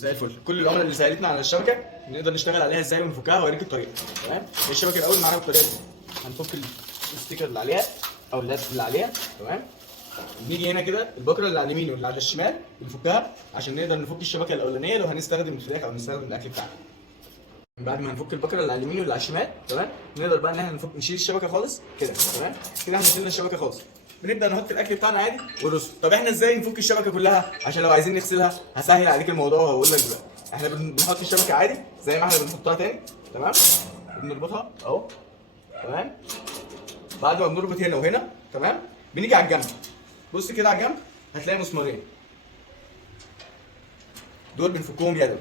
زي الفل. كل العملاء اللي سالتنا على الشبكه نقدر نشتغل عليها ازاي ونفكها وهوريك الطريقه. تمام. الشبكه الاول معانا بالطريقه دي، هنفك الستيكر اللي عليها او اللزق اللي عليها. تمام. نيجي هنا كده البكره اللي على اليمين واللي على الشمال بنفكها عشان نقدر نفك الشبكه الاولانيه لو هنستخدم الفراخ او نستخدم الاكل بتاعنا. بعد ما هنفك البكره اللي على اليمين واللي على الشمال، تمام، نقدر بقى ان احنا نشيل الشبكه خالص كده. تمام. كده احنا شلنا الشبكه خالص. بنبدا نحط الاكل بتاعنا عادي ونرصه. طب احنا ازاي نفك الشبكه كلها؟ عشان لو عايزين نغسلها هسهل عليك الموضوع وهقول لك بقى. احنا بنحط الشبكه عادي زي ما احنا بنحطها تاني. تمام. بنربطها اهو. تمام. بعد ما بنربط هنا وهنا، تمام، بنيجي على الجنب. بص كده على الجنب هتلاقي مسمارين، دول بنفكهم يدوي.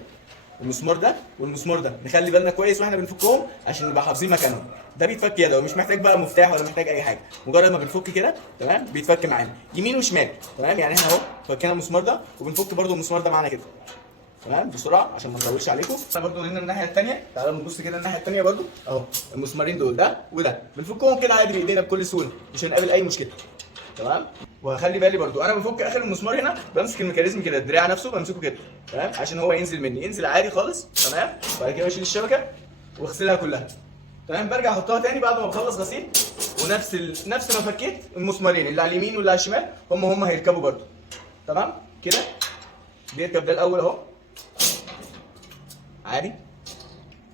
المسمار ده والمسمار ده نخلي بالنا كويس واحنا بنفكهم عشان نبقى حافظين مكانهم. ده بيتفك يدوي، مش محتاج بقى مفتاح ولا محتاج اي حاجه، مجرد ما بنفك كده تمام بيتفك معانا يمين وشمال. تمام. يعني احنا اهو فكينا المسمار ده وبنفك برده المسمار ده معانا كده. تمام. بسرعه عشان ما نطولش عليكم. احنا برده هنا الناحيه الثانيه، تعالوا نبص كده الناحيه الثانيه برده اهو. المسمارين دول ده وده بنفكهم كده عادي بايدينا بكل سهوله، مش هنقابل اي مشكله. تمام. وهخلي بالي برضو انا بفك اخر المسمار هنا، بمسك الميكانيزم كده، الدراع نفسه بمسكه كده. تمام. عشان هو ينزل مني، ينزل عادي خالص. تمام. بعد كده بشيل الشبكه واغسلها كلها. تمام. برجع احطها تاني بعد ما بخلص غسيل، نفس ما فكيت المسمارين اللي على اليمين واللي على الشمال هم هيركبوا برضو. تمام كده. بيركب ده الاول اهو عادي.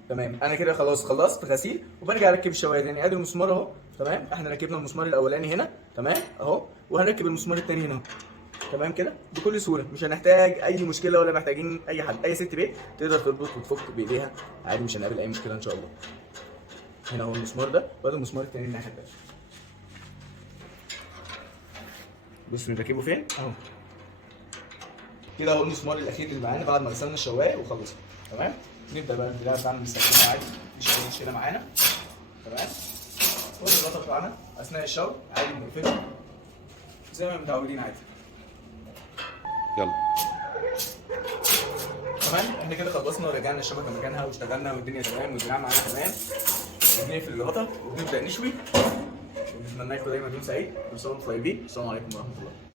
تمام. انا كده خلاص خلصت غسيل وبرجع اركب الشوايه تاني. ادي المسمار اهو. تمام. احنا ركبنا المسمار الاولاني هنا. تمام اهو. وهنركب المسمار الثاني هنا. تمام كده بكل سهوله، مش هنحتاج اي مشكله ولا محتاجين اي حد. اي ست بيت تقدر تربط وتفك بايديها عادي، مش هنقابل اي مشكله ان شاء الله. هنا اهو المسمار ده وادي المسمار الثاني الناحيه الثانيه. بص بنركبه فين اهو كده. اهو المسمار الاخير اللي معانا بعد ما غسلنا الشوايه وخلصنا. تمام. نبدا بقى الدراع بتاعنا نستخدمه عادي، مش اي مشكله معانا. تمام. والغطا بتاعنا اثناء الشغل عادي بنقفله زي ما متعودين عادي. يلا. تمام. احنا كده خلصنا ورجعنا الشبكه مكانها واشتغلنا والدنيا تمام والدراع معانا تمام. بنقفل الغطا وبنبدا نشوي. ونتمنى لكم دايما يوم سعيد. كل سنه وانتم طيبين. السلام عليكم ورحمه الله.